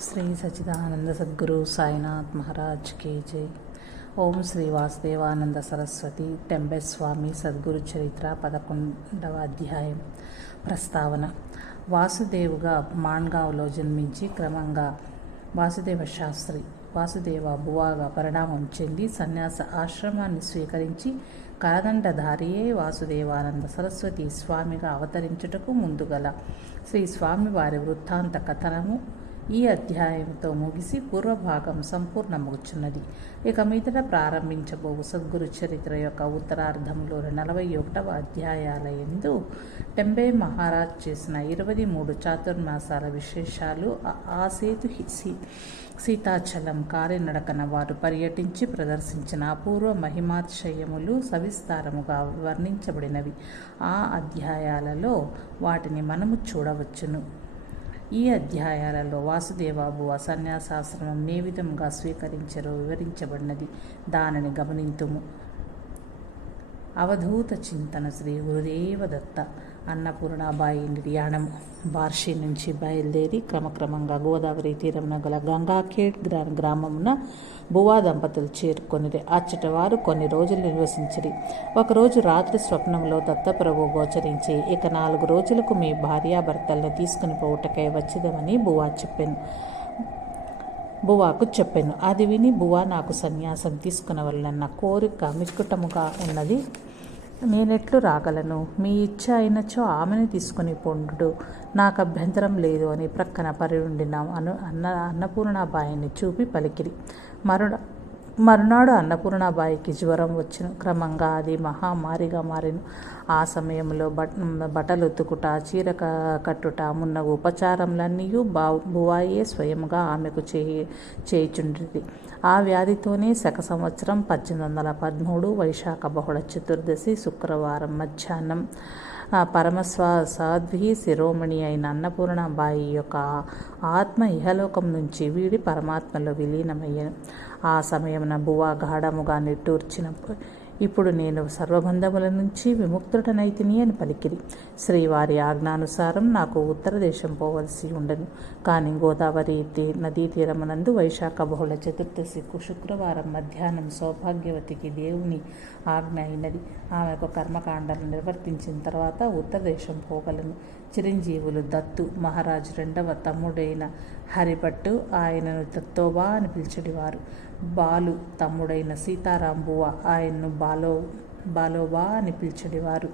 శ్రీ సచిదానంద సద్గురు సాయినాథ్ మహారాజ్ కే జై. ఓం శ్రీ వాసుదేవానంద సరస్వతి టెంబెస్వామి సద్గురు చరిత్ర పదకొండవ అధ్యాయం ప్రస్తావన. వాసుదేవుగా మాన్గావ్లో జన్మించి క్రమంగా వాసుదేవ శాస్త్రి వాసుదేవ బువాగా పరిణామం చెంది సన్యాస ఆశ్రమాన్ని స్వీకరించి కరదండధారియే వాసుదేవానంద సరస్వతి స్వామిగా అవతరించుటకు ముందుగల శ్రీ స్వామివారి వృత్తాంత కథనము ఈ అధ్యాయంతో ముగిసి పూర్వభాగం సంపూర్ణమవుచున్నది ఇక మీదట ప్రారంభించబోవు సద్గురు చరిత్ర యొక్క ఉత్తరార్ధంలోని నలభై ఒకటవ అధ్యాయాల ఎందు టెంబే మహారాజ్ చేసిన ఇరవై మూడు చాతుర్మాసాల విశేషాలు ఆ- సేతు హి- సీతాచలం కాలినడకన వారు పర్యటించి ప్రదర్శించిన అపూర్వ మహిమాతిశయములు సవిస్తారముగా వర్ణించబడినవి. ఆ అధ్యాయాలలో వాటిని మనము చూడవచ్చును. ఈ అధ్యాయాలలో వాసుదేవాబువ సన్యాసాశ్రమం ఏ విధంగా స్వీకరించరో వివరించబడినది. దానిని గమనింతుము. అవధూత చింతన శ్రీ గురుదేవ దత్త అన్నపూర్ణాబాయి నిర్యాణము బార్షి నుంచి బయలుదేరి క్రమక్రమంగా గోదావరి తీరం గల గంగాఖేడ్ గ్రా గ్రామమున బువా దంపతులు చేరుకొనిరి. అచ్చట వారు కొన్ని రోజులు నివసించిరి. ఒకరోజు రాత్రి స్వప్నంలో దత్తప్రభు గోచరించి ఇక నాలుగు రోజులకు మీ భార్యాభర్తలను తీసుకుని పోవుటకై వచ్చిదమని బువా చెప్పాను. బువాకు చెప్పాను. అది విని బువా నాకు సన్యాసం తీసుకునవలనన్న కోరిక మిక్కుటముగా ఉన్నది. నేనెట్లు రాగలను. మీ ఇచ్చ అయినచో ఆమెను తీసుకుని పొండు నాకు అభ్యంతరం లేదు అని ప్రక్కన పరి ఉండిన అను అన్న అన్నపూర్ణాబాయిని చూపి పలికిరి. మరుడ మరునాడు అన్నపూర్ణాబాయికి జ్వరం వచ్చిన క్రమంగా అది మహామారిగా మారిను. ఆ సమయంలో బట్ బట్టలు ఉతుకుట చీర కట్టుట మున్నగు ఉపచారములన్నీ బా బువాయే స్వయంగా ఆమెకు చేయి చేయుచుండ్రిది ఆ వ్యాధితోనే శక సంవత్సరం పద్దెనిమిది వందల పదమూడు వైశాఖ బహుళ చతుర్దశి శుక్రవారం మధ్యాహ్నం. ఆ పరమస్వ సాధ్వి శిరోమణి అయిన అన్నపూర్ణాబాయి యొక్క ఆత్మ ఇహలోకం నుంచి వీడి పరమాత్మలో విలీనమయ్యాను. ఆ సమయమున బువా గాఢముగా నిట్టూర్చినప్పుడు ఇప్పుడు నేను సర్వబంధముల నుంచి విముక్తుడనైతిని అని పలికిరి. శ్రీవారి ఆజ్ఞానుసారం నాకు ఉత్తర దేశం పోవలసి ఉండను. కానీ గోదావరి తీ నదీ తీరమునందు వైశాఖ బహుళ చతుర్దశికు శుక్రవారం మధ్యాహ్నం సౌభాగ్యవతికి దేవుని ఆజ్ఞ అయినది. ఆమెకు కర్మకాండలు నిర్వర్తించిన తర్వాత ఉత్తర దేశం పోగలను. చిరంజీవులు దత్తు మహారాజు రెండవ తమ్ముడైన హరిపట్టు ఆయనను దత్తోబా అని పిలిచెడివారు బాలు తమ్ముడైన సీతారాంబువ ఆయన్ను బాలో బాలోబా అని పిలిచెడివారు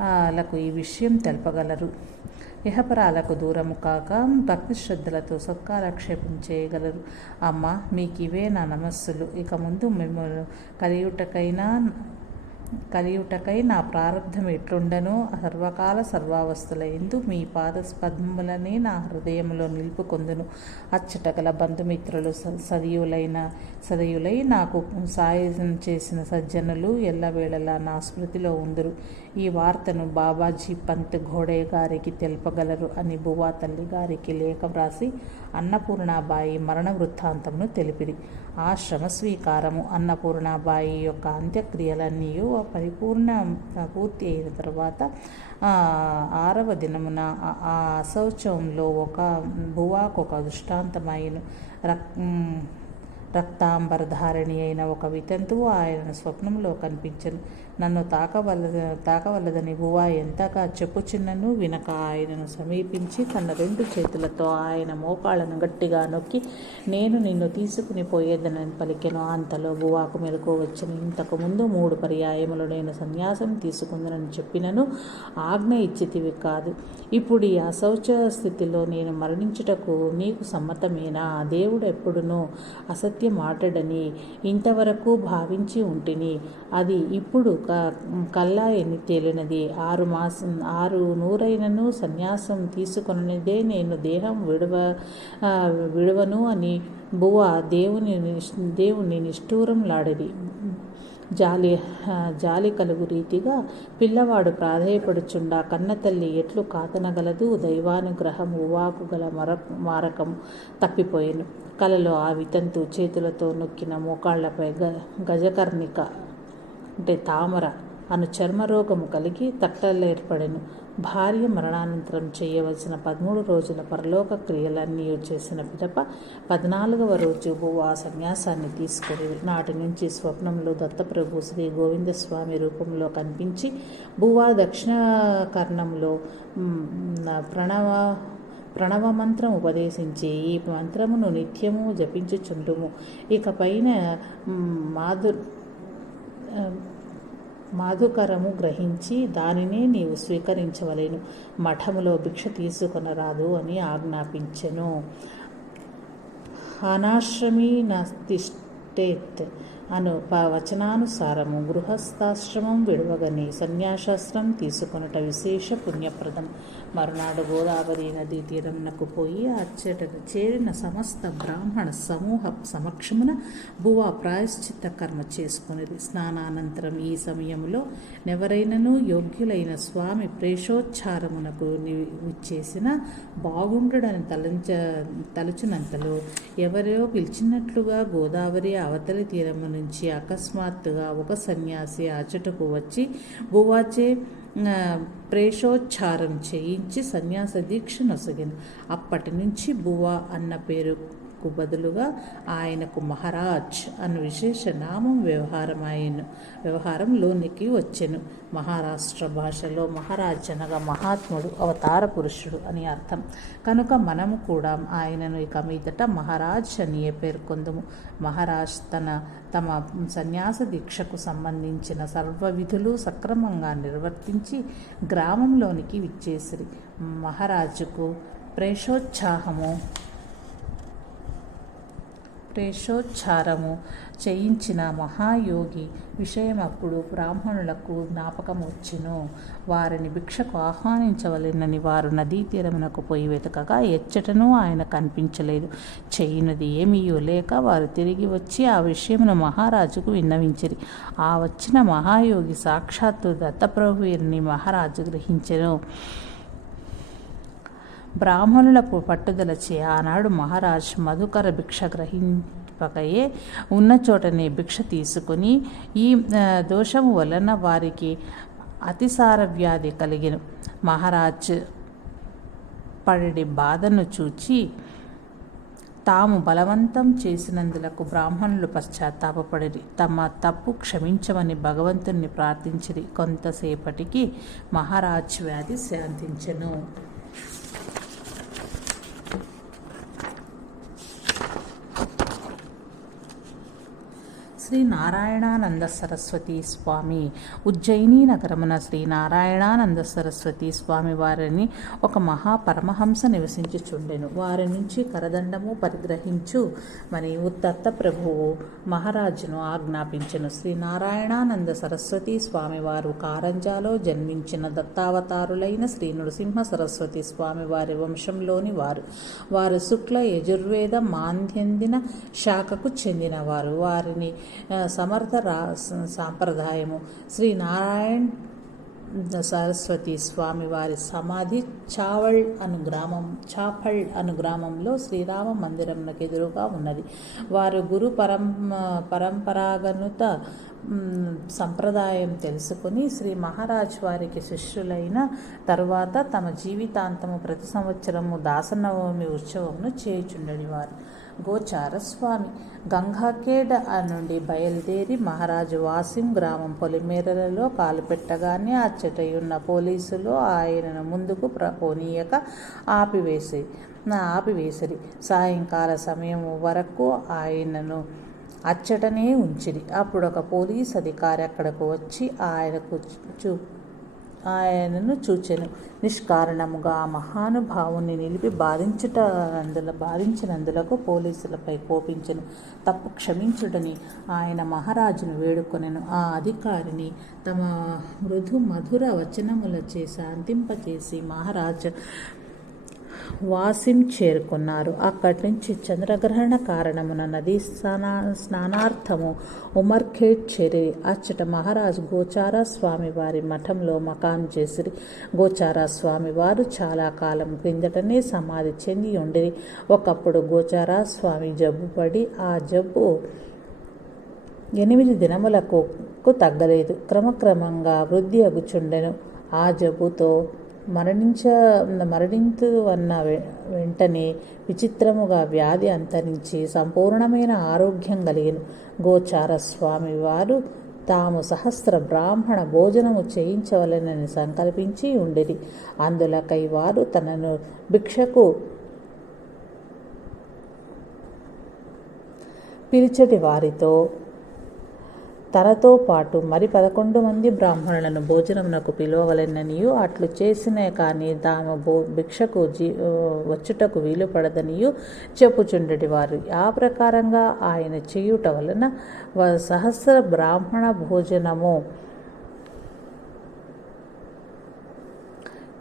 వాళ్ళకు ఈ విషయం తెలపగలరు. ఇహపరాలకు దూరము కాక భక్తి శ్రద్ధలతో సత్కారక్షేపం చేయగలరు. అమ్మ మీకు ఇవే నా నమస్సులు. ఇక ముందు మేము కలియుటకైనా కలియుటకై నా ప్రారంధం ఎట్లుండను సర్వకాల సర్వావస్థల. ఎందు మీ పాద నా హృదయంలో నిలుపుకొందును. అచ్చట గల బంధుమిత్రులు స- సదయులైన సదయులై నాకు సాయం చేసిన సజ్జనులు ఎల్లవేళలా నా స్మృతిలో ఉందరు. ఈ వార్తను బాబాజీ పంత్ ఘోడే గారికి తెలుపగలరు అని బువా తల్లి గారికి లేఖ వ్రాసి అన్నపూర్ణాబాయి మరణ వృత్తాంతమును తెలిపిరి. ఆశ్రమ స్వీకారము అన్నపూర్ణాబాయి యొక్క అంత్యక్రియలన్నీ పరిపూర్ణ పూర్తి అయిన తర్వాత ఆ, ఆరవ దినమున ఆ- అశౌచంలో ఒక బువాకు ఒక దృష్టాంతమైన రక్ రక్తాంబరధారిణి అయిన ఒక వితంతువు ఆయన స్వప్నంలో కనిపించను. నన్ను తాకవల్ల తాకవల్లదని బువా ఎంతగా చెప్పుచున్నను వినక ఆయనను సమీపించి తన రెండు చేతులతో ఆయన మోకాళ్ళను గట్టిగా నొక్కి నేను నిన్ను తీసుకుని పోయేదనని పలికెను. అంతలో బువాకు మెలకు వచ్చిన ఇంతకు ముందు మూడు పర్యాయములు నేను సన్యాసం తీసుకుందనని చెప్పినను. ఆజ్ఞ ఇచ్చితివి కాదు. ఇప్పుడు ఈ అశౌచ స్థితిలో నేను మరణించుటకు నీకు సమ్మతమేనా? దేవుడు ఎప్పుడునూ అసత్యం ఆటడని ఇంతవరకు భావించి ఉంటిని. అది ఇప్పుడు క- కల్లా ఎన్ని తేలినది? ఆరు మాసం ఆరు నూరైనను సన్యాసం తీసుకొనదే నేను దేహం విడవ విడవను అని బువ దేవుని నిష్- దేవుని నిష్ఠూరంలాడిది జాలి జాలి కలుగు రీతిగా పిల్లవాడు ప్రాధేయపడుచుండా కన్నతల్లి ఎట్లు కాతనగలదు? దైవానుగ్రహం ఉవాకు గల మర మారకం తప్పిపోయాను. కలలో ఆ వితంతు చేతులతో నొక్కిన మోకాళ్ళపై గ గజకర్ణిక అంటే తామర అను చర్మరోగము కలిగి తట్టలేర్పడెను. భార్య మరణానంతరం చేయవలసిన పదమూడు రోజుల పరలోక క్రియలన్నీ చేసిన పిదప పద్నాలుగవ రోజు ఆ సన్యాసాన్ని తీసుకుని నాటి నుంచి స్వప్నంలో దత్తప్రభు శ్రీ గోవిందస్వామి రూపంలో కనిపించి భువా దక్షిణ కర్ణంలో ప్రణవ ప్రణవ మంత్రం ఉపదేశించి ఈ మంత్రమును నిత్యము జపించుచుండుము. ఇకపైన మాధుర్ మాధు మాధుకరము గ్రహించి దానినే నీవు స్వీకరించవలేను. మఠములో భిక్ష తీసుకొనరాదు అని ఆజ్ఞాపించెను. అనాశ్రమీ నతిష్టేత్ అను ప వచనానుసారము గృహస్థాశ్రమం విడవగని సన్యాసాశ్రమం తీసుకొనుట విశేష పుణ్యప్రదం. మరునాడు గోదావరి నదీ తీరంనకు పోయి అచ్చటను చేరిన సమస్త బ్రాహ్మణ సమూహ సమక్షమున భువ ప్రాయశ్చిత్త కర్మ చేసుకునేది స్నానానంతరం ఈ సమయంలో ఎవరైనను యోగ్యులైన స్వామి ప్రేషోచ్చారమునకు విచ్చేసిన బాగుండుడని తలంచ తలుచునంతలో ఎవరో పిలిచినట్లుగా గోదావరి అవతలి తీరమును నుంచి అకస్మాత్తుగా ఒక సన్యాసి అచటకు వచ్చి బువాచే ప్రేషోచ్చారం చేయించి సన్యాస దీక్ష నొసగిను అప్పటి నుంచి బువా అన్న పేరు కు బదులుగా ఆయనకు మహారాజ్ అను విశేష నామం వ్యవహారం వ్యవహారంలోనికి వచ్చెను. మహారాష్ట్ర భాషలో మహారాజ్ అనగా మహాత్ముడు అవతార పురుషుడు అని అర్థం. కనుక మనము కూడా ఆయనను ఇక మీదట మహారాజ్ అనియే పేర్కొందుము? మహారాజ్ తన తమ సన్యాస దీక్షకు సంబంధించిన సర్వ విధులు సక్రమంగా నిర్వర్తించి గ్రామంలోనికి విచ్చేసిరి. మహారాజుకు ప్రేషోత్సాహము ప్రేషోచ్చారము చేయించిన మహాయోగి విషయం అప్పుడు బ్రాహ్మణులకు జ్ఞాపకం వచ్చెను వారిని భిక్షకు ఆహ్వానించవలెనని వారు నదీ తీరమునకు పోయి వెతకగా ఎచ్చటనూ ఆయన కనిపించలేదు. చేయినది ఏమీయో లేక వారు తిరిగి వచ్చి ఆ విషయమును మహారాజుకు విన్నవించిరి. ఆ వచ్చిన మహాయోగి సాక్షాత్తు దత్తప్రభుని మహారాజు గ్రహించెను. బ్రాహ్మణులకు పట్టుదలచే ఆనాడు మహారాజ్ మధుకర భిక్ష గ్రహింపకయే ఉన్న చోటనే భిక్ష తీసుకుని ఈ దోషము వలన వారికి అతిసార వ్యాధి కలిగిన. మహారాజ్ పడి బాధను చూచి తాము బలవంతం చేసినందులకు బ్రాహ్మణులు పశ్చాత్తాపపడిరి. తమ తప్పు క్షమించమని భగవంతుణ్ణి ప్రార్థించిరి. కొంతసేపటికి మహారాజ్ వ్యాధి శాంతించెను. శ్రీ నారాయణానంద సరస్వతి స్వామి ఉజ్జయిని నగరమున శ్రీ నారాయణానంద సరస్వతి స్వామి వారిని ఒక మహా పరమహంస నివసించుచుండెను. వారి నుంచి కరదండము పరిగ్రహించు. మరి ఉత్తత్త ప్రభువు మహారాజును ఆజ్ఞాపించెను. శ్రీ నారాయణానంద సరస్వతి స్వామి వారు కారంజాలో జన్మించిన దత్తావతారులైన శ్రీ నృసింహ సరస్వతి స్వామి వారి వంశంలోని వారు. వారు శుక్ల యజుర్వేద మాంద్యందిన శాఖకు చెందినవారు. వారిని సమర్థ రా సాంప్రదాయము. శ్రీ నారాయణ్ సరస్వతి స్వామి వారి సమాధి చావళ్ అను గ్రామం చాపళ్ అను గ్రామంలో శ్రీరామ మందిరంకు ఎదురుగా ఉన్నది. వారు గురు పరం పరంపరాగనుత సంప్రదాయం తెలుసుకుని శ్రీ మహారాజ్ వారికి శిష్యులైన తరువాత తమ జీవితాంతము ప్రతి సంవత్సరము దాసనవమి ఉత్సవమును చేయుచుండని వారు గోచారస్వామి గంగాకేడ నుండి బయలుదేరి మహారాజు వాసిం గ్రామం పొలిమేరలలో కాలు పెట్టగానే అచ్చటయున్న పోలీసులు ఆయనను ముందుకు పోనీయక ఆపివేసి ఆపివేసిరి. సాయంకాల సమయం వరకు ఆయనను అచ్చటనే ఉంచిరి. అప్పుడు ఒక పోలీస్ అధికారి అక్కడకు వచ్చి ఆయనకు చూ ఆయనను చూచెను. నిష్కారణముగా ఆ మహానుభావుని నిలిపి బాధించుటనందుల బాధించినందులకు పోలీసులపై కోపించెను. తప్పు క్షమించుడని ఆయన మహారాజును వేడుకొనెను. ఆ అధికారిని తమ మృదు మధుర వచనములచే శాంతింపచేసి మహారాజు వాసిం చేరుకున్నారు. అక్కడి నుంచి చంద్రగ్రహణ కారణమున నదీ స్నానా స్నానార్థము ఉమర్ఖేట్ చేరి అచ్చట మహారాజు గోచార స్వామి వారి మఠంలో మకాం చేసిరి. గోచార స్వామి వారు చాలా కాలం క్రిందటనే సమాధి చెంది ఉండిరి. ఒకప్పుడు గోచార స్వామి జబ్బు పడి ఆ జబ్బు ఎనిమిది దినములకు తగ్గలేదు. క్రమక్రమంగా వృద్ధి అగుచుండెను. ఆ జబ్బుతో మరణించ మరణింతు అన్న వె- వెంటనే విచిత్రముగా వ్యాధి అంతరించి సంపూర్ణమైన ఆరోగ్యం కలిగిన. గోచార స్వామి వారు తాము సహస్ర బ్రాహ్మణ భోజనము చేయించవలెనని సంకల్పించి ఉండిరి. అందులకై వారు తనను భిక్షకు పిలిచటి వారితో తనతో పాటు మరి పదకొండు మంది బ్రాహ్మణులను భోజనమునకు పిలువవలెననియు. అట్లు చేసినే కానీ తాము భో భిక్షకు జీ వచ్చుటకు వీలు పడదనియు చెప్పుచుండటి వారు. ఆ ప్రకారంగా ఆయన చేయుట వలన వ- సహస్ర బ్రాహ్మణ భోజనము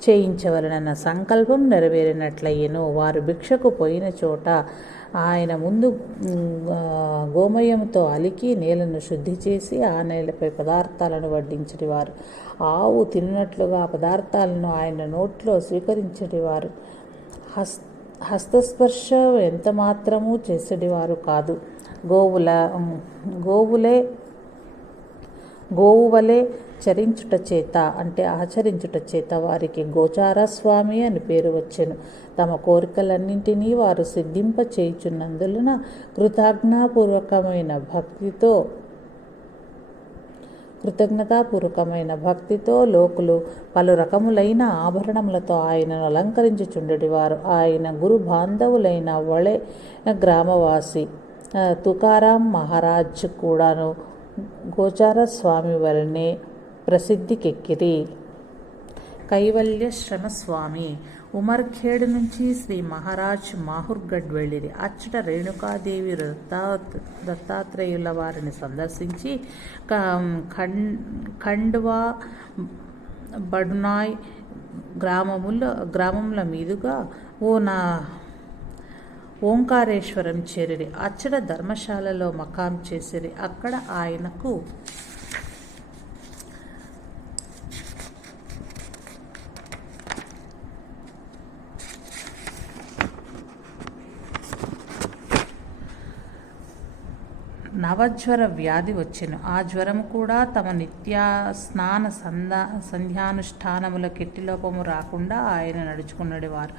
చేయించవలనన్న సంకల్పం నెరవేరినట్లయ్యను. వారు భిక్షకు పోయిన చోట ఆయన ముందు గోమయంతో అలికి నేలను శుద్ధి చేసి ఆ నేలపై పదార్థాలను వడ్డించేటివారు. ఆవు తిన్నట్లుగా పదార్థాలను ఆయన నోట్లో స్వీకరించేటివారు. హస్త హస్ హస్తస్పర్శ ఎంత మాత్రము చేసేటివారు కాదు. గోవుల గోవులే గోవులే చరించుట చేత అంటే ఆచరించుట చేత వారికి గోచార స్వామి అని పేరు వచ్చెను. తమ కోరికలన్నింటినీ వారు సిద్ధింప చేయుచున్నందున కృతజ్ఞాపూర్వకమైన భక్తితో కృతజ్ఞతాపూర్వకమైన భక్తితో లోకులు పలు రకములైన ఆభరణములతో ఆయనను అలంకరించుచుండెడి వారు ఆయన గురు బాంధవులైన వళె గ్రామవాసి తుకారాం మహారాజ్ కూడాను గోచార స్వామి వలనే ప్రసిద్ధికెక్కిరి కైవల్య శ్రమస్వామి ఉమర్ఖేడ్ నుంచి శ్రీ మహారాజ్ మాహుర్గఢ్ వెళ్ళిరి. అచ్చట రేణుకాదేవి దత్తా దత్తాత్రేయుల వారిని సందర్శించి క- ఖండ్వా బడునాయ్ గ్రామముల గ్రామముల మీదుగా ఓ నా ఓంకారేశ్వరం చేరిరి. అచ్చట ధర్మశాలలో మకాం చేసిరి. అక్కడ ఆయనకు నవజ్వర వ్యాధి వచ్చెను. ఆ జ్వరము కూడా తమ నిత్య స్నాన సంధా సంధ్యానుష్ఠానముల కెట్టిలోపము రాకుండా ఆయన నడుచుకున్నడివారు.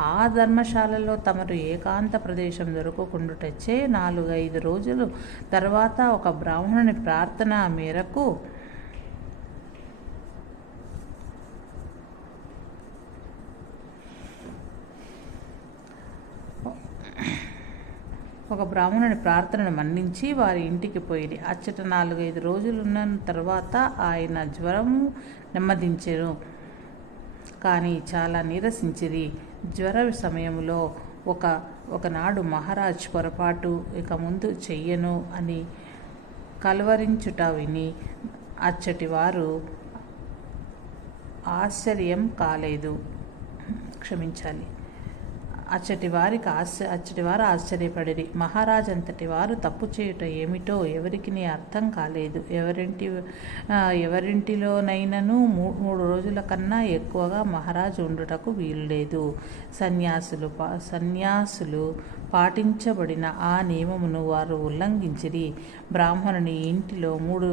ఆ ధర్మశాలలో తమరు ఏకాంత ప్రదేశం దొరకకుండుటచ్చే నాలుగైదు రోజులు తర్వాత ఒక బ్రాహ్మణుని ప్రార్థన మేరకు ఒక బ్రాహ్మణుని ప్రార్థనను మన్నించి వారి ఇంటికి పోయింది అచ్చట నాలుగైదు రోజులున్న తర్వాత ఆయన జ్వరము నెమ్మదించెను. కానీ చాలా నీరసించిది జ్వర సమయంలో ఒక ఒకనాడు మహారాజ్ పొరపాటు ఇక ముందు చెయ్యను అని కలవరించుట విని అచ్చటి వారు ఆశ్చర్యం కాలేదు. క్షమించాలి. అచ్చటి వారికి ఆశ్చ అచ్చటి వారు ఆశ్చర్యపడిరి. మహారాజ్ అంతటి వారు తప్పు చేయుట ఏమిటో ఎవరికి అర్థం కాలేదు. ఎవరింటి ఎవరింటిలోనైనను మూ- మూడు రోజుల కన్నా ఎక్కువగా మహారాజు ఉండుటకు వీలు లేదు సన్యాసులు పా సన్యాసులు పాటించబడిన ఆ నియమమును వారు ఉల్లంఘించిరి. బ్రాహ్మణుని ఇంటిలో మూడు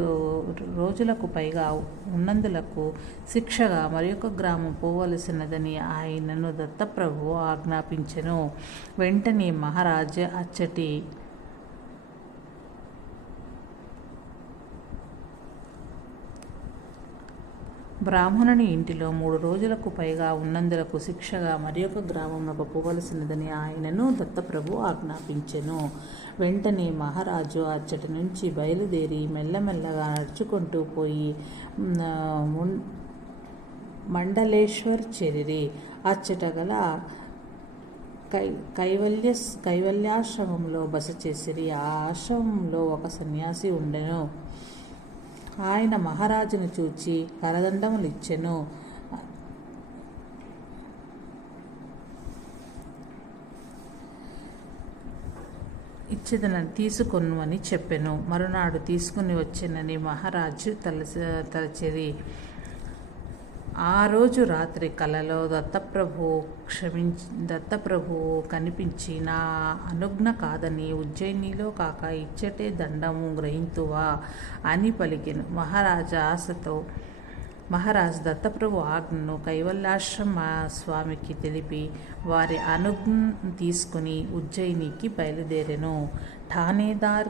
రోజులకు పైగా ఉన్నందులకు శిక్షగా మరొక గ్రామం పోవలసినదని ఆయనను దత్తప్రభు ఆజ్ఞాపించారు. ఆజ్ఞాపించెను వెంటనే మహారాజు అచ్చటి బ్రాహ్మణుని ఇంటిలో మూడు రోజులకు పైగా ఉన్నందులకు శిక్షగా మరి ఒక గ్రామంలో పంపవలసినదని ఆయనను దత్తప్రభు ఆజ్ఞాపించెను. వెంటనే మహారాజు అచ్చటి నుంచి బయలుదేరి మెల్లమెల్లగా నడుచుకుంటూ పోయి మండలేశ్వర్ చెరిరి. అచ్చట గల కై కైవల్య కైవల్యాశ్రమంలో బస చేసిరి ఆ ఆశ్రమంలో ఒక సన్యాసి ఉండెను. ఆయన మహారాజును చూచి కరదండములు ఇచ్చెను ఇచ్చేదనని తీసుకొను అని చెప్పెను. మరునాడు తీసుకుని వచ్చెనని మహారాజు తలసి తలచిరి. ఆ రోజు రాత్రి కలలో దత్తప్రభు క్షమించి దత్తప్రభు కనిపించి నా అనుజ్ఞ కాదని ఉజ్జయినిలో కాక ఇచ్చటే దండము గ్రహింతువా అని పలికెను. మహారాజా ఆశతో మహారాజ్ దత్తప్రభు ఆజ్ఞను కైవల్యాశ్రమ స్వామికి తెలిపి వారి అనుజ్ఞ తీసుకుని ఉజ్జయినికి బయలుదేరెను. ఠానేదార్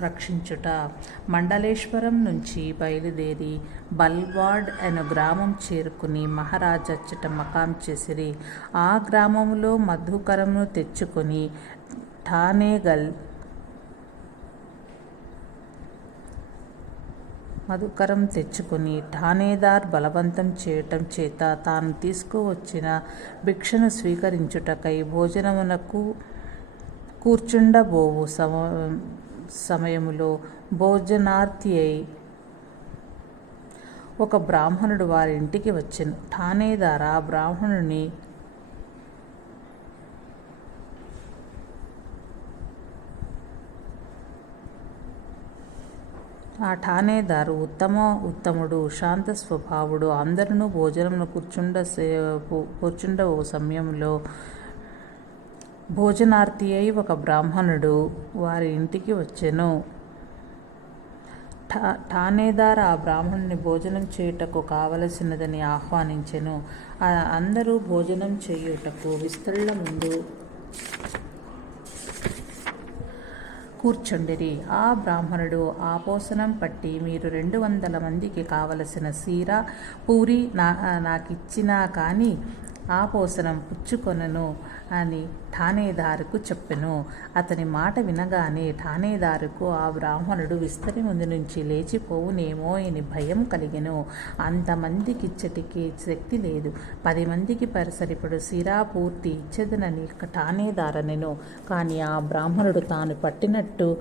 రక్షించుట. మండలేశ్వరం నుంచి బయలుదేరి బల్వాడ్ అను గ్రామం చేరుకుని మహారాజచ్చట మకాం చేసిరి. ఆ గ్రామంలో మధుకరమును తెచ్చుకొని ఠానేగల్ మధుకరం తెచ్చుకుని ఠానేదార్ బలవంతం చేయటం చేత తాను తీసుకువచ్చిన భిక్షను స్వీకరించుటకై భోజనమునకు కూర్చుండబోవు సమ సమయములో భోజనార్థి అయి ఒక బ్రాహ్మణుడు వారి ఇంటికి వచ్చెను. ఠానేదార్ ఆ బ్రాహ్మణుని ఆ ఠానేదారు ఉత్తమ ఉత్తముడు శాంత స్వభావుడు. అందరూ భోజనంలో కూర్చుండ కూర్చుండ ఓ సమయంలో భోజనార్థి అయి ఒక బ్రాహ్మణుడు వారి ఇంటికి వచ్చెను. ఠా ఠానేదార్ ఆ బ్రాహ్మణుని భోజనం చేయుటకు కావలసినదని ఆహ్వానించెను. అందరూ భోజనం చేయుటకు విస్తరణ ముందు కూర్చుండిరి. ఆ బ్రాహ్మణుడు ఆపోసనం పట్టి మీరు రెండు వందల మందికి కావలసిన సీర పూరి నా నాకిచ్చినా కానీ ఆపోసనం పుచ్చుకొనను. అని ఠానేదారుకు చెప్పెను. అతని మాట వినగానే ఠానేదారుకు ఆ బ్రాహ్మణుడు విస్తరి ముందు నుంచి లేచిపోవునేమో అని భయం కలిగెను. అంతమందికిచ్చటికి శక్తి లేదు. పది మందికి పరిసరిపడు సిరా పూర్తి ఇచ్చదనని ఠానేదారనెను. కానీ ఆ బ్రాహ్మణుడు తాను పట్టినట్టు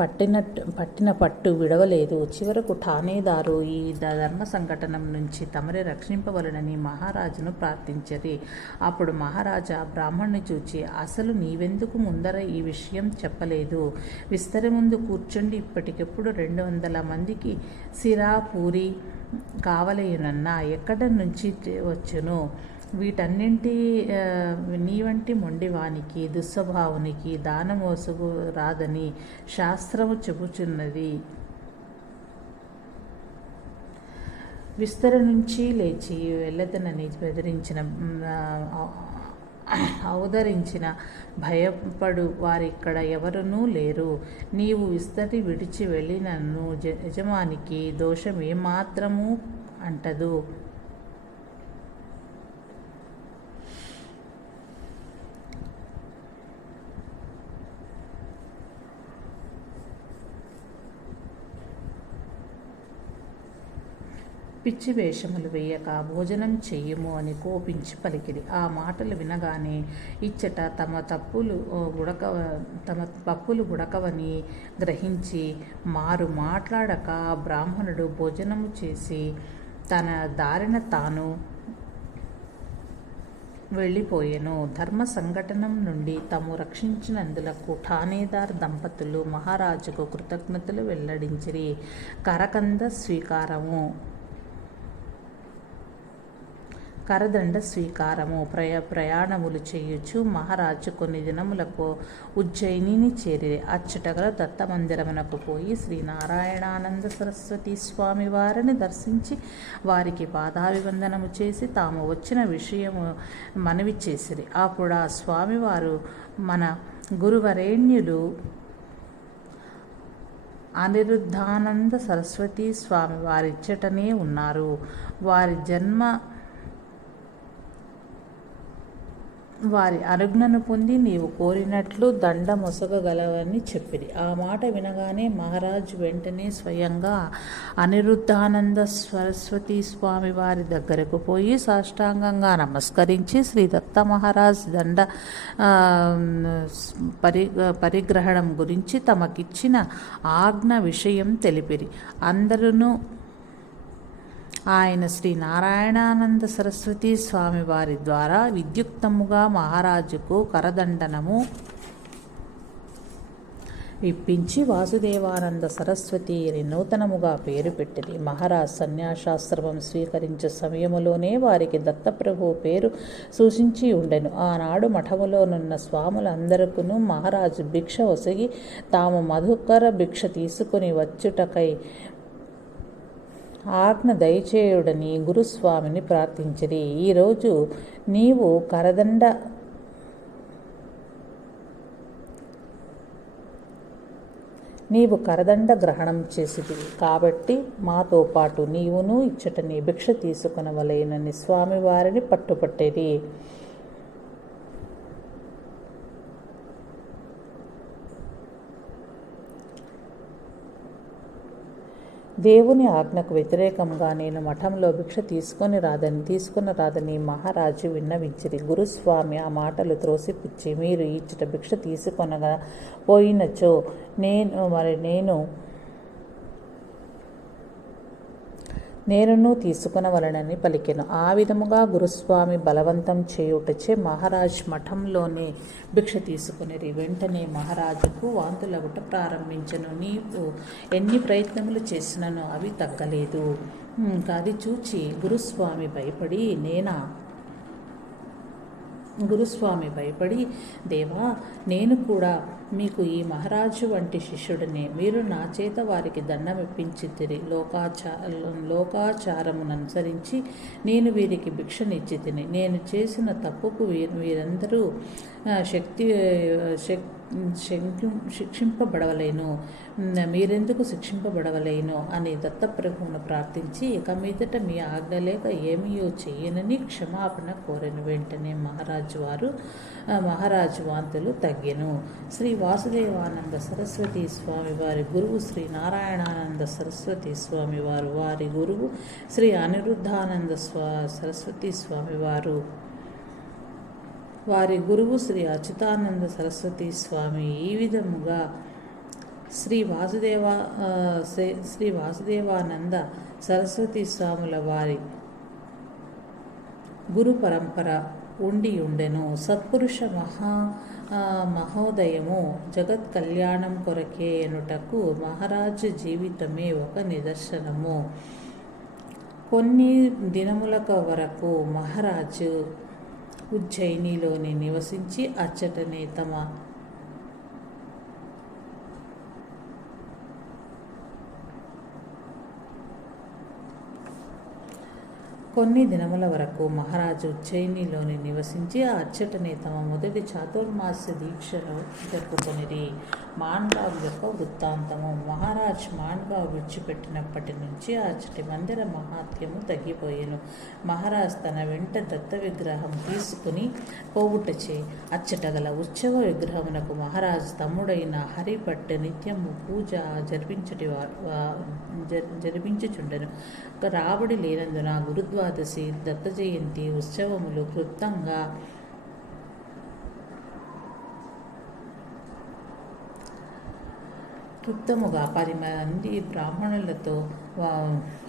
పట్టినట్టు పట్టిన పట్టు విడవలేదు. చివరకు ఠానేదారు ఈ ధర్మ సంఘటనం నుంచి తమరే రక్షింపవలనని మహారాజును ప్రార్థించరి. అప్పుడు మహారాజా బ్రాహ్మణ్ణి చూచి అసలు నీవెందుకు ముందర ఈ విషయం చెప్పలేదు? విస్తరి ముందు కూర్చుండి. ఇప్పటికెప్పుడు రెండు వందల మందికి సిరా పూరి కావలేనన్నా ఎక్కడ నుంచి వచ్చును? వీటన్నింటి నీ వంటి మొండివానికి దుస్వభావునికి దానమోసుకు రాదని శాస్త్రము చెబుచున్నది. విస్తర నుంచి లేచి వెళ్ళదనని బెదిరించిన అవతరించిన భయపడు వారిక్కడ ఎవరునూ లేరు. నీవు విస్తరి విడిచి వెళ్ళినను యజమానికి దోషం ఏమాత్రము అంటదు. పిచ్చి వేషములు వేయక భోజనం చెయ్యము అని కోపించి పలికిరి ఆ మాటలు వినగానే ఇచ్చట తమ తప్పులు ఉడక తమ తప్పులు ఉడకవని గ్రహించి మారు మాట్లాడక బ్రాహ్మణుడు భోజనము చేసి తన దారిన తాను వెళ్ళిపోయెను. ధర్మ సంఘటనం నుండి తాము రక్షించినందులకు ఠానేదార్ దంపతులు మహారాజుకు కృతజ్ఞతలు వెల్లడించిరి. కరకంద స్వీకారము. కరదండ స్వీకారము. ప్రయ ప్రయాణములు చేయొచ్చు మహారాజు కొన్ని దినములకు ఉజ్జయినిని చేరి అచ్చటగల దత్తమందిరమునకు పోయి శ్రీ నారాయణానంద సరస్వతి స్వామి వారిని దర్శించి వారికి పాదాభివందనము చేసి తాము వచ్చిన విషయము మనవి చేసిరి. అప్పుడు ఆ స్వామివారు మన గురువరేణ్యులు అనిరుద్ధానంద సరస్వతి స్వామి వారిచ్చటనే ఉన్నారు. వారి జన్మ వారి అనుజ్ఞను పొంది నీవు కోరినట్లు దండ మొసగగలవని చెప్పిరి. ఆ మాట వినగానే మహారాజు వెంటనే స్వయంగా అనిరుద్ధానంద సరస్వతి స్వామి వారి దగ్గరకు పోయి సాష్టాంగంగా నమస్కరించి శ్రీ దత్త మహారాజ్ దండ పరి పరిగ్రహణం గురించి తమకిచ్చిన ఆజ్ఞ విషయం తెలిపిరి. అందరూ ఆయన శ్రీ నారాయణానంద సరస్వతి స్వామి వారి ద్వారా విద్యుక్తముగా మహారాజుకు కరదండనము ఇప్పించి వాసుదేవానంద సరస్వతి అని నూతనముగా పేరు పెట్టింది. మహారాజ్ సన్యాసాశ్రమం స్వీకరించే సమయములోనే వారికి దత్తప్రభు పేరు సూచించి ఉండెను. ఆనాడు మఠములోనున్న స్వాములందరికీ మహారాజు భిక్ష ఒసగి తాము మధుకర భిక్ష తీసుకుని వచ్చుటకై ఆజ్ఞ దయచేయుడని గురుస్వామిని ప్రార్థించిరి. ఈరోజు నీవు కరదండ నీవు కరదండ గ్రహణం చేసిది కాబట్టి మాతో పాటు నీవును ఇచ్చటని భిక్ష తీసుకునవలేనని స్వామివారిని పట్టుపట్టేది దేవుని ఆజ్ఞకు వ్యతిరేకంగా నేను మఠంలో భిక్ష తీసుకొని రాదని తీసుకుని రాదని మహారాజు విన్నవించిరి. గురుస్వామి ఆ మాటలు త్రోసిపుచ్చి మీరు ఇచ్చట భిక్ష తీసుకొనగా పోయినచో నేను మరి నేను నేనును తీసుకునవలనని పలికెను. ఆ విధముగా గురుస్వామి బలవంతం చేయుటచే మహారాజ్ మఠంలోనే భిక్ష తీసుకునిరి. వెంటనే మహారాజుకు వాంతులగుట ప్రారంభించను. నీవు ఎన్ని ప్రయత్నములు చేసినను అవి తగ్గలేదు. ఇంకా అది చూచి గురుస్వామి భయపడి నేనా? గురుస్వామి భయపడి దేవా నేను కూడా మీకు ఈ మహారాజు వంటి శిష్యుడిని మీరు నా చేత వారికి దండమిప్పించితిరి. లోకాచా లోకాచారమును అనుసరించి నేను వీరికి భిక్షనిచ్చి తిని నేను చేసిన తప్పుకు వీరందరూ శక్తి శక్ శిక్షింపబడవలేను. మీరెందుకు శిక్షింపబడవలేను? అని దత్తప్రభువును ప్రార్థించి ఇక మీదట మీ ఆజ్ఞ లేక ఏమీయో చేయనని క్షమాపణ కోరిన. వెంటనే మహారాజు వారు మహారాజు వాంతులు తగ్గెను. శ్రీ వాసుదేవానంద సరస్వతి స్వామి వారి గురువు శ్రీ నారాయణానంద సరస్వతి స్వామి వారు వారి గురువు శ్రీ అనిరుద్ధానంద స్వా సరస్వతి స్వామి వారు వారి గురువు శ్రీ అచ్యుతానంద సరస్వతి స్వామి ఈ విధముగా శ్రీ వాసుదేవ శ్రీ- శ్రీ వాసుదేవానంద సరస్వతి స్వాముల వారి గురు పరంపర ఉండి ఉండెను. సత్పురుష మహా ఆ, మహోదయము జగత్ కళ్యాణం కొరకే ఎనుటకు మహారాజు జీవితమే ఒక నిదర్శనము. కొన్ని దినములక వరకు మహారాజు ఉజ్జయినిలోని నివసించి అచ్చటనే తమ కొన్ని దినముల వరకు మహారాజు ఉజ్జయినిలోని నివసించి ఆ అచ్చటనే తమ మొదటి చాతుర్మాస్య దీక్షను జరుపుకొనిరి. మాన్గావ్ యొక్క వృత్తాంతము. మహారాజ్ మాన్గావ్ విడిచిపెట్టినప్పటి నుంచి ఆ అచ్చటి మందిర మహాత్యము తగ్గిపోయెను. మహారాజ్ తన వెంట దత్త విగ్రహం తీసుకుని పోగుటచే అచ్చట గల ఉత్సవ విగ్రహమునకు మహారాజ్ తమ్ముడైన హరిభట్ నిత్యము పూజ జరిపించటి వారు జ- జరిపించుచుండెను. రాబడి లేనందున గురుద్వాదశి దత్త జయంతి ఉత్సవములు క్లుప్తంగా క్లుప్తముగా పది మంది బ్రాహ్మణులతో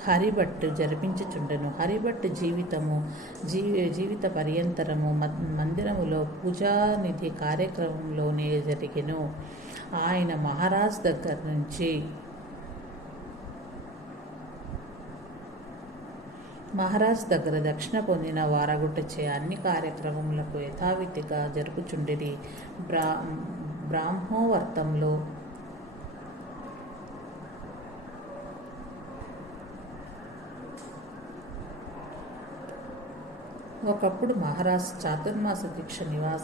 హరిభట్ జరిపించుచుండెను. హరిభట్ జీవితము జీ జీవిత పర్యంతరము మందిరములో పూజానిధి కార్యక్రమంలోనే జరిగెను. ఆయన మహారాజ్ దగ్గర నుంచి మహారాజ్ దగ్గర దక్షిణ పొందిన వారగుట్టచే అన్ని కార్యక్రమములకు యథావిధిగా జరుపుచుండిరి. బ్రా బ్రాహ్మోవర్తంలో ఒకప్పుడు మహారాజ్ చాతుర్మాస దీక్ష నివాస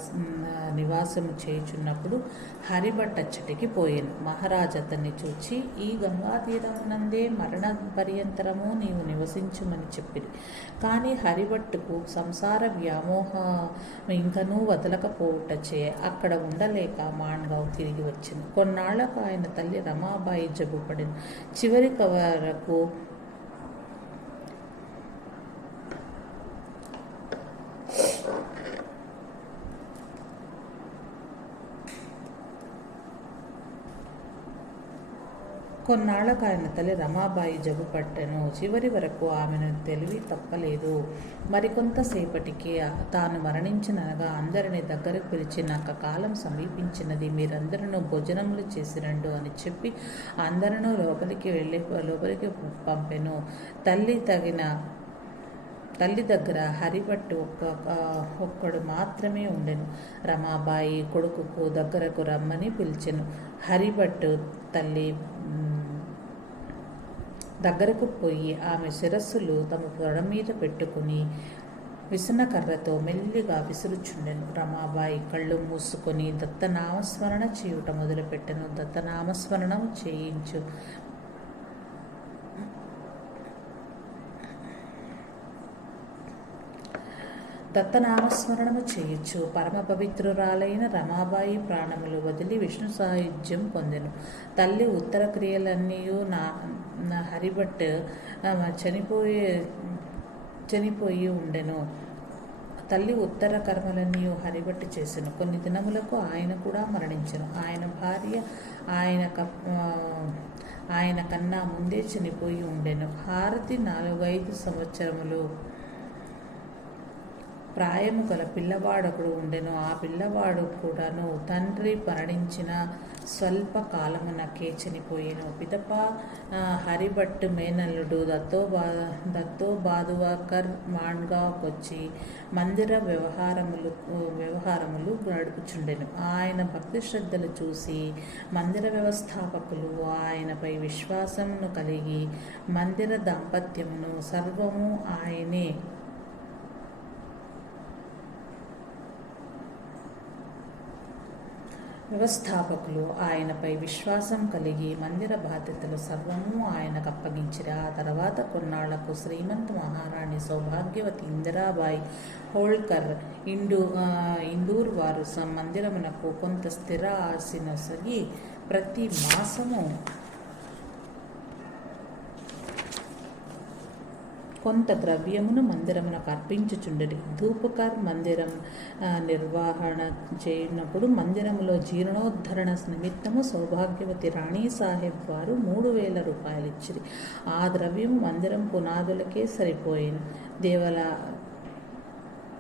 నివాసము చేయుచున్నప్పుడు హరిభట్టచ్చటికి పోయాను. మహారాజ్ అతన్ని చూచి ఈ గంగా నందే మరణ పర్యంతరము నీవు నివసించుమని చెప్పింది కానీ హరిభట్టుకు సంసార వ్యామోహ ఇంకనూ వదలకపోవుటచే అక్కడ ఉండలేక మాన్గావ్ తిరిగి వచ్చింది. కొన్నాళ్ళకు ఆయన తల్లి రమాబాయి జబ్బుపడింది. చివరి వరకు కొన్నాళ్ళకు ఆయన తల్లి రమాబాయి జబ్బుపట్టెను. చివరి వరకు ఆమెను తెలివి తప్పలేదు. మరికొంతసేపటికి తాను మరణించినగా అందరిని దగ్గరకు పిలిచి నాకు కాలం సమీపించినది. మీరందరూ భోజనములు చేసిరండు అని చెప్పి అందరూ లోపలికి వెళ్ళి లోపలికి పంపెను. తల్లి తగిన తల్లి దగ్గర హరిభట్టు ఒక్క ఒక్కడు మాత్రమే ఉండెను. రమాబాయి కొడుకుకు దగ్గరకు రమ్మని పిలిచెను. హరిభట్టు తల్లి దగ్గరకు పోయి ఆమె శిరస్సులు తమ పొడ మీద పెట్టుకుని విసనకర్రతో మెల్లిగా విసురుచుండెను. రమాబాయి కళ్ళు మూసుకొని దత్తనామస్మరణ చేయుట మొదలుపెట్టెను. దత్తనామస్మరణం చేయించు. దత్తనామస్మరణము చేయొచ్చు పరమ పవిత్రురాలైన రమాబాయి ప్రాణములు వదిలి విష్ణు సాయుధ్యం పొందెను. తల్లి ఉత్తర క్రియలన్నీ నా నా హరిభట్ చనిపోయే చనిపోయి ఉండెను. తల్లి ఉత్తర కర్మలన్నీ హరిబట్టి చేసెను. కొన్ని దినములకు ఆయన కూడా మరణించను. ఆయన భార్య ఆయన క ఆయన కన్నా ముందే చనిపోయి ఉండెను. హారతి నాలుగైదు సంవత్సరములు ప్రాయము గల పిల్లవాడొకడు ఉండెను. ఆ పిల్లవాడు కూడాను తండ్రి మరణించిన స్వల్ప కాలమునకే చనిపోయెను. పిదప హరిభట్టు మేనల్లుడు దత్తో బా దత్తో బాదువాకర్ మాండ్గాకొచ్చి మందిర వ్యవహారములు వ్యవహారములు నడుపుచుండెను. ఆయన భక్తి శ్రద్ధలు చూసి మందిర వ్యవస్థాపకులు ఆయనపై విశ్వాసమును కలిగి మందిర దాంపత్యమును సర్వము ఆయనే వ్యవస్థాపకులు ఆయనపై విశ్వాసం కలిగి మందిర బాధ్యతలు సర్వము ఆయనకు అప్పగించిరి ఆ తర్వాత కొన్నాళ్ళకు శ్రీమంత్ మహారాణి సౌభాగ్యవతి ఇందిరాబాయి హోల్కర్ ఇండు ఇందూర్ వారు మందిరమునకు కొంత స్థిర ఆశనొసగి ప్రతి మాసము కొంత ద్రవ్యమును మందిరమునకు అర్పించుచుండెడి ధూపకర్ మందిరం నిర్వహణ చేయనప్పుడు మందిరములో జీర్ణోద్ధరణ నిమిత్తము సౌభాగ్యవతి రాణి సాహెబ్ వారు మూడు వేల రూపాయలు ఇచ్చిరి. ఆ ద్రవ్యము మందిరం పునాదులకే సరిపోయింది దేవాల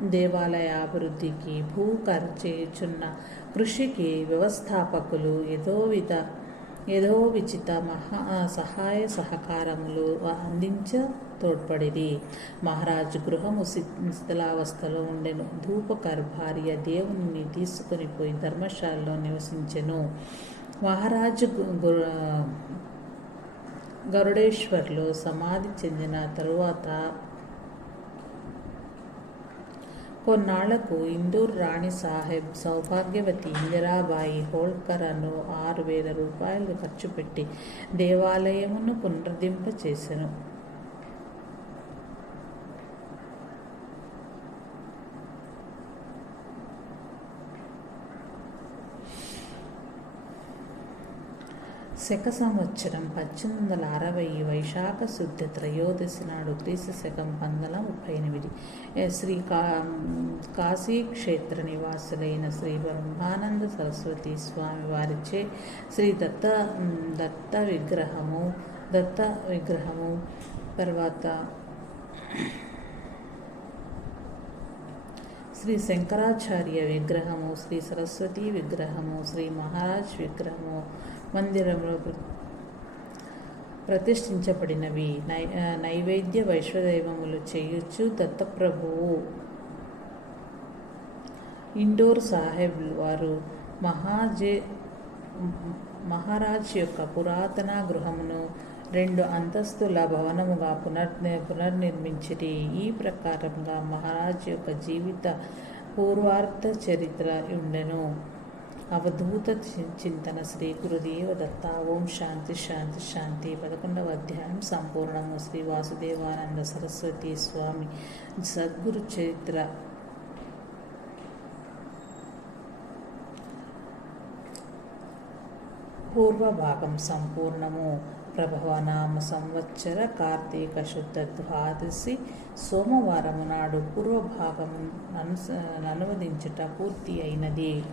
దేవాలయ అభివృద్ధికి భూ చేయుచున్న కృషికి వ్యవస్థాపకులు యథోవిధ యథోవిచిత మహా సహాయ సహకారములు అందించ తోడ్పడిది మహారాజు గృహము శిథిలావస్థలో ఉండెను. ధూపకర్ భార్య దేవుని తీసుకుని పోయి ధర్మశాలలో నివసించెను. మహారాజు గరుడేశ్వర్లో సమాధి చెందిన తరువాత కొన్నాళ్ళకు ఇందూర్ రాణి సాహెబ్ సౌభాగ్యవతి ఇందిరాబాయి హోల్కర్ అను ఆరు వేల రూపాయలు ఖర్చు పెట్టి దేవాలయమును పునరుద్ధింప చేశాను శక సంవత్సరం పద్దెనిమిది వందల అరవై వైశాఖ శుద్ధ త్రయోదశి నాడు క్రీస్తు శకం పంతొమ్మిది ముప్పై ఎనిమిది. శ్రీ కా కాశీ క్షేత్ర నివాసులైన శ్రీ బ్రహ్మానంద సరస్వతి స్వామి వారిచే శ్రీ దత్త దత్త విగ్రహము దత్త విగ్రహము తర్వాత శ్రీ శంకరాచార్య విగ్రహము శ్రీ సరస్వతి విగ్రహము శ్రీ మహారాజ్ విగ్రహము మందిరంలో ప్రతిష్ఠించబడినవి. నై నైవేద్య వైశ్వదైవములు చేయొచ్చు దత్తప్రభువు. ఇండోర్ సాహెబ్ వారు మహాజే మహారాజ్ యొక్క పురాతన గృహమును రెండు అంతస్తుల భవనముగా పునర్ పునర్నిర్మించిరి. ఈ ప్రకారంగా మహారాజ్ యొక్క జీవిత పూర్వార్థ చరిత్ర ఉండెను. అవధూత చింతన శ్రీ గురుదేవ దత్త. ఓం శాంతి శాంతి శాంతి. పదకొండవ అధ్యాయం సంపూర్ణము. శ్రీ వాసుదేవానంద సరస్వతి స్వామి సద్గురు చరిత్ర. పూర్వభాగం సంపూర్ణము. ప్రభవనామ సంవత్సర కార్తీక శుద్ధ ద్వాదశి సోమవారము నాడు పూర్వభాగం అనుస అనువదించుట పూర్తి అయినది.